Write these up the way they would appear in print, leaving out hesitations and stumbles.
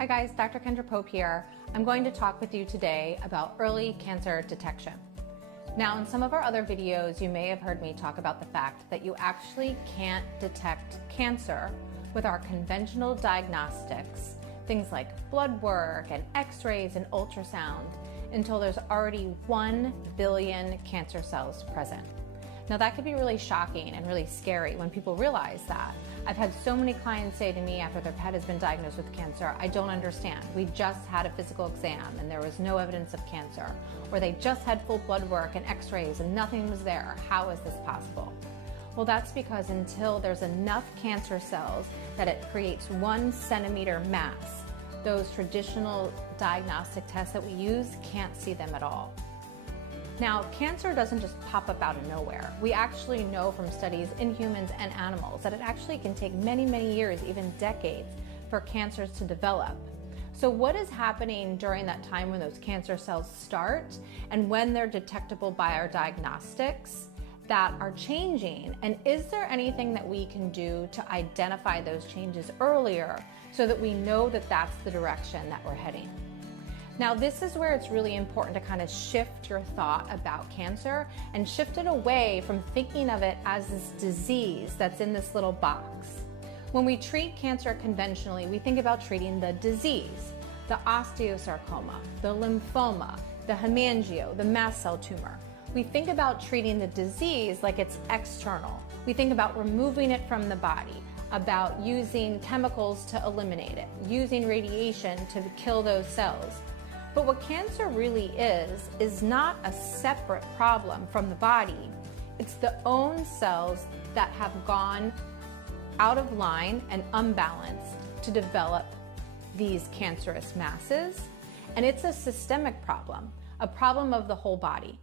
Hi guys, Dr. Kendra Pope here. I'm going to talk with you today about early cancer detection. Now, in some of our other videos, you may have heard me talk about the fact that you actually can't detect cancer with our conventional diagnostics, things like blood work and x-rays and ultrasound, until there's already 1 billion cancer cells present. Now that could be really shocking and really scary when people realize that. I've had so many clients say to me after their pet has been diagnosed with cancer, I don't understand. We just had a physical exam and there was no evidence of cancer. Or they just had full blood work and x-rays and nothing was there. How is this possible? Well, that's because until there's enough cancer cells that it creates 1 centimeter mass, those traditional diagnostic tests that we use can't see them at all. Now, cancer doesn't just pop up out of nowhere. We actually know from studies in humans and animals that it actually can take many, many years, even decades, for cancers to develop. So what is happening during that time when those cancer cells start and when they're detectable by our diagnostics that are changing? And is there anything that we can do to identify those changes earlier so that we know that that's the direction that we're heading? Now, this is where it's really important to kind of shift your thought about cancer and shift it away from thinking of it as this disease that's in this little box. When we treat cancer conventionally, we think about treating the disease, the osteosarcoma, the lymphoma, the hemangio, the mast cell tumor. We think about treating the disease like it's external. We think about removing it from the body, about using chemicals to eliminate it, using radiation to kill those cells. But what cancer really is not a separate problem from the body. It's the own cells that have gone out of line and unbalanced to develop these cancerous masses. And it's a systemic problem, a problem of the whole body.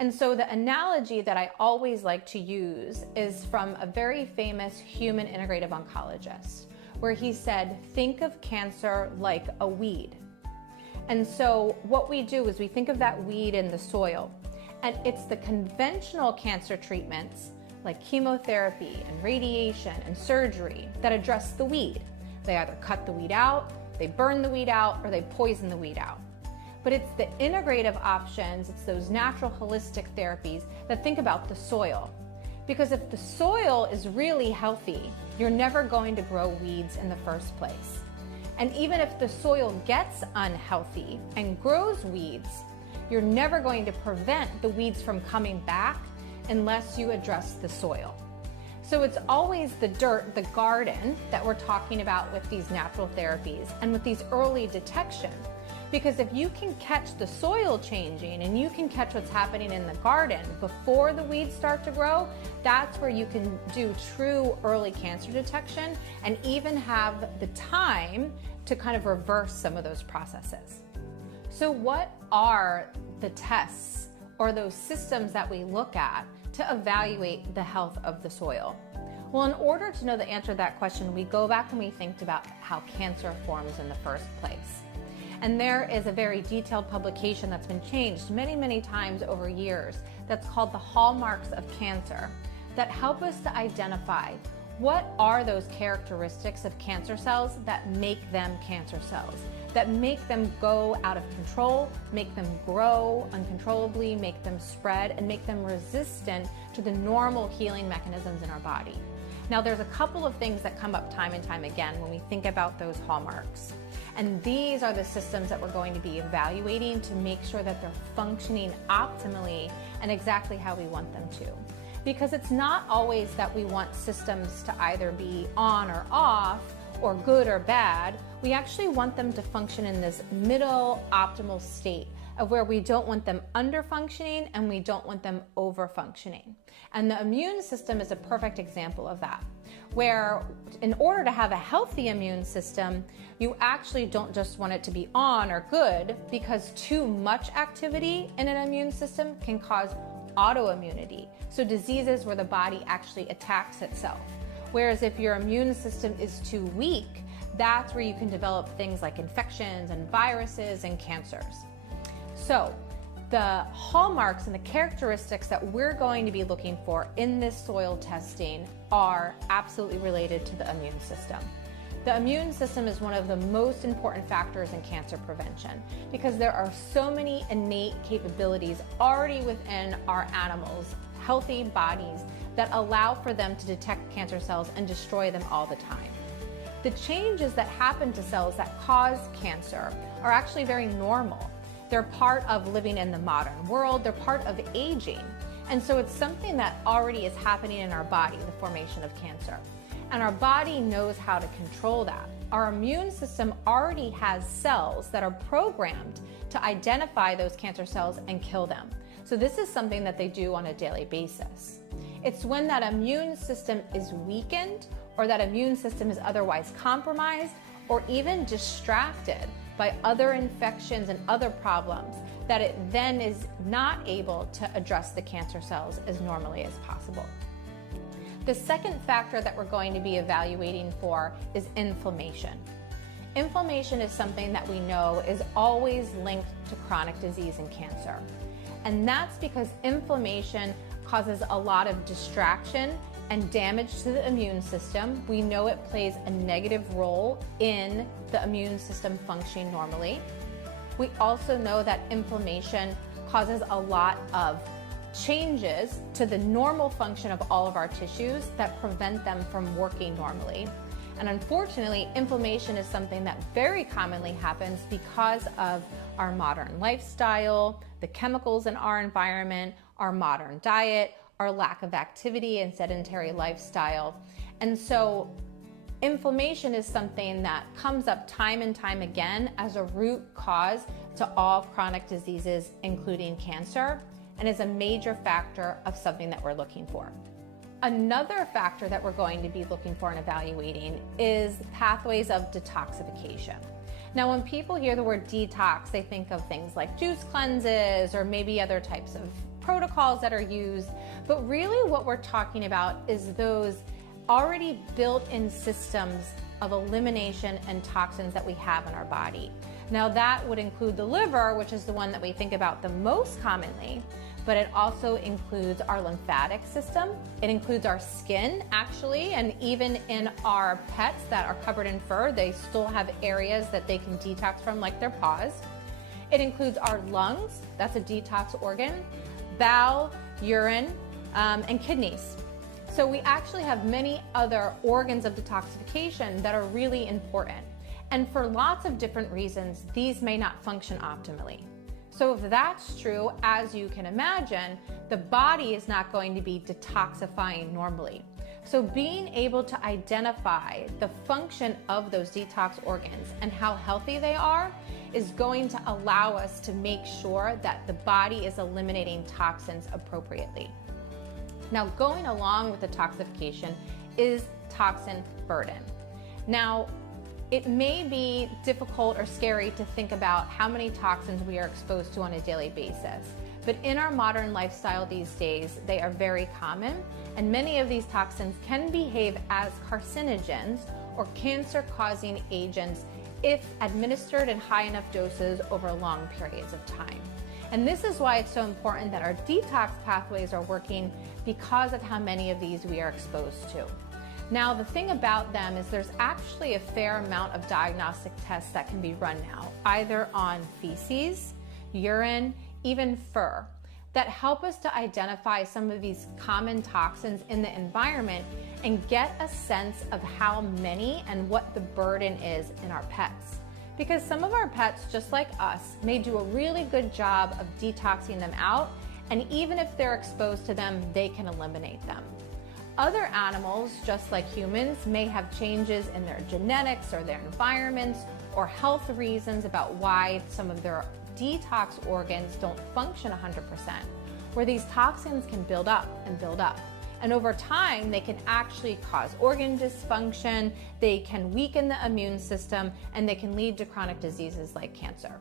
And so the analogy that I always like to use is from a very famous human integrative oncologist, where he said, think of cancer like a weed. And so what we do is we think of that weed in the soil, and it's the conventional cancer treatments like chemotherapy and radiation and surgery that address the weed. They either cut the weed out, they burn the weed out, or they poison the weed out. But it's the integrative options, it's those natural holistic therapies that think about the soil. Because if the soil is really healthy, you're never going to grow weeds in the first place. And even if the soil gets unhealthy and grows weeds, you're never going to prevent the weeds from coming back unless you address the soil. So it's always the dirt, the garden, that we're talking about with these natural therapies and with these early detection. Because if you can catch the soil changing and you can catch what's happening in the garden before the weeds start to grow, that's where you can do true early cancer detection and even have the time to kind of reverse some of those processes. So what are the tests or those systems that we look at to evaluate the health of the soil? Well, in order to know the answer to that question, we go back and we think about how cancer forms in the first place. And there is a very detailed publication that's been changed many, many times over years that's called the Hallmarks of Cancer, that help us to identify what are those characteristics of cancer cells that make them cancer cells, that make them go out of control, make them grow uncontrollably, make them spread, and make them resistant to the normal healing mechanisms in our body. Now, there's a couple of things that come up time and time again when we think about those hallmarks. And these are the systems that we're going to be evaluating to make sure that they're functioning optimally and exactly how we want them to. Because it's not always that we want systems to either be on or off or good or bad. We actually want them to function in this middle optimal state of where we don't want them under-functioning and we don't want them over-functioning. And the immune system is a perfect example of that, where in order to have a healthy immune system, you actually don't just want it to be on or good, because too much activity in an immune system can cause autoimmunity, so diseases where the body actually attacks itself. Whereas if your immune system is too weak, that's where you can develop things like infections and viruses and cancers. So the hallmarks and the characteristics that we're going to be looking for in this soil testing are absolutely related to the immune system. The immune system is one of the most important factors in cancer prevention because there are so many innate capabilities already within our animals' healthy bodies that allow for them to detect cancer cells and destroy them all the time. The changes that happen to cells that cause cancer are actually very normal. They're part of living in the modern world, they're part of aging. And so it's something that already is happening in our body, the formation of cancer. And our body knows how to control that. Our immune system already has cells that are programmed to identify those cancer cells and kill them. So this is something that they do on a daily basis. It's when that immune system is weakened or that immune system is otherwise compromised or even distracted by other infections and other problems that it then is not able to address the cancer cells as normally as possible. The second factor that we're going to be evaluating for is inflammation. Inflammation is something that we know is always linked to chronic disease and cancer. And that's because inflammation causes a lot of distraction and damage to the immune system. We know it plays a negative role in the immune system functioning normally. We also know that inflammation causes a lot of changes to the normal function of all of our tissues that prevent them from working normally. And unfortunately, inflammation is something that very commonly happens because of our modern lifestyle, the chemicals in our environment, our modern diet, our lack of activity and sedentary lifestyle. And so inflammation is something that comes up time and time again as a root cause to all chronic diseases, including cancer, and is a major factor of something that we're looking for. Another factor that we're going to be looking for and evaluating is pathways of detoxification. Now, when people hear the word detox, they think of things like juice cleanses or maybe other types of protocols that are used, but really what we're talking about is those already built-in systems of elimination and toxins that we have in our body. Now, that would include the liver, which is the one that we think about the most commonly, but it also includes our lymphatic system. It includes our skin, actually, and even in our pets that are covered in fur, they still have areas that they can detox from, like their paws. It includes our lungs, that's a detox organ, bowel, urine, and kidneys. So we actually have many other organs of detoxification that are really important. And for lots of different reasons, these may not function optimally. So if that's true, as you can imagine, the body is not going to be detoxifying normally. So being able to identify the function of those detox organs and how healthy they are is going to allow us to make sure that the body is eliminating toxins appropriately. Now, going along with detoxification is toxin burden. Now, it may be difficult or scary to think about how many toxins we are exposed to on a daily basis, but in our modern lifestyle these days, they are very common, and many of these toxins can behave as carcinogens or cancer-causing agents if administered in high enough doses over long periods of time. And this is why it's so important that our detox pathways are working because of how many of these we are exposed to. Now, the thing about them is there's actually a fair amount of diagnostic tests that can be run now, either on feces, urine, even fur, that help us to identify some of these common toxins in the environment and get a sense of how many and what the burden is in our pets. Because some of our pets, just like us, may do a really good job of detoxing them out, and even if they're exposed to them, they can eliminate them. Other animals, just like humans, may have changes in their genetics or their environments or health reasons about why some of their detox organs don't function 100%, where these toxins can build up and build up. And over time, they can actually cause organ dysfunction, they can weaken the immune system, and they can lead to chronic diseases like cancer.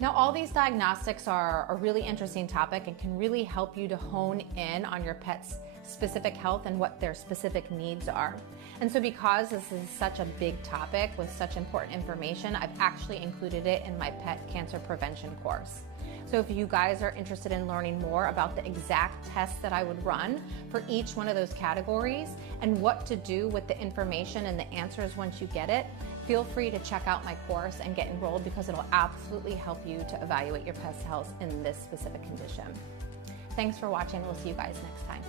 Now, all these diagnostics are a really interesting topic and can really help you to hone in on your pet's specific health and what their specific needs are. And so because this is such a big topic with such important information, I've actually included it in my pet cancer prevention course. So if you guys are interested in learning more about the exact tests that I would run for each one of those categories and what to do with the information and the answers once you get it, feel free to check out my course and get enrolled, because it'll absolutely help you to evaluate your pet's health in this specific condition. Thanks for watching. We'll see you guys next time.